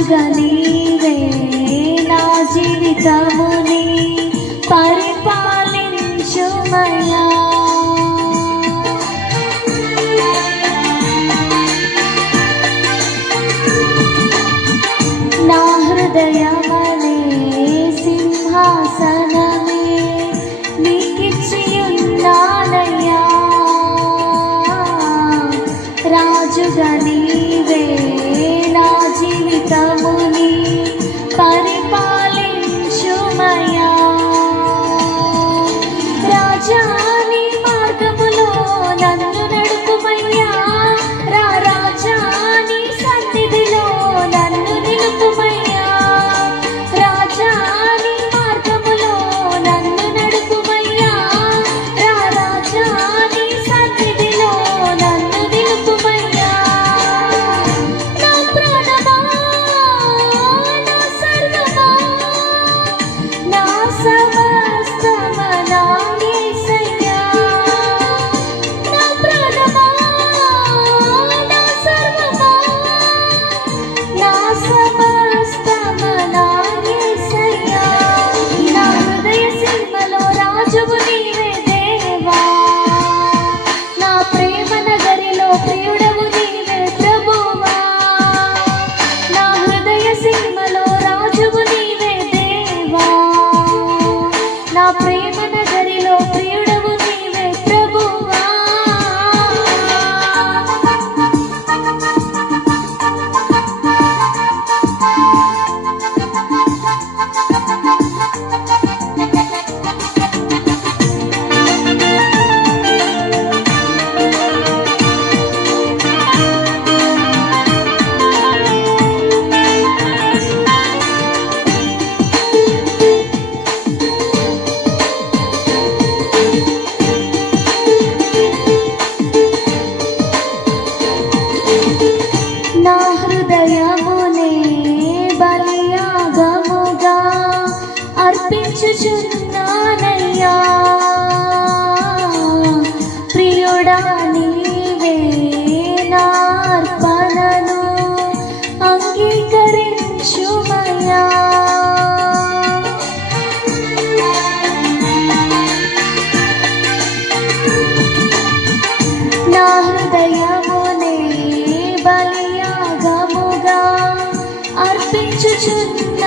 రాజుగా నీవే నా జీవితముని పరిపాలించుమయ్యా. నా హృదయమనే సింహాసనమే నీకిచ్చియున్నానయ్యా. రాజుగా నీవే నా జీవితముని పరిపాలించుమయ్యా. రాజా నీ మార్గములో నన్ను నడుపుమయ్యా. రాజా నీ సన్నిధిలో నన్ను నిలుపుమయ్యా. రాజా నీ మార్గములో నన్ను నడుపుమయ్యా. రాజా నీ సన్నిధిలో నన్ను నిలుపుమయ్యా. నా ప్రాణమా నా సర్వమా నా సమస్తమా నా యేసయ్యా. నా ప్రాణమా నా సర్వమా నా సమస్తమా నా యేసయ్యా. నా హృదయ సీమలో రాజువు నీవే దేవా. నా ప్రేమ నగరిలో ప్రియుడవు నీవే ప్రభువా. నా హృదయ సీమలో రాజువు నీవే దేవా. నా ప్రేమ నగరిలో ప్రియుడవు నీవే ప్రభువా. నా హృదయమునే బలియాగముగా అర్పించుచున్నానయ్యా. ప్రియుడా నీవే నా అర్పణను అంగీకరించుమయ్యా. నా హృదయమునే బలియాగముగా అర్పించుచున్నానయ్యా.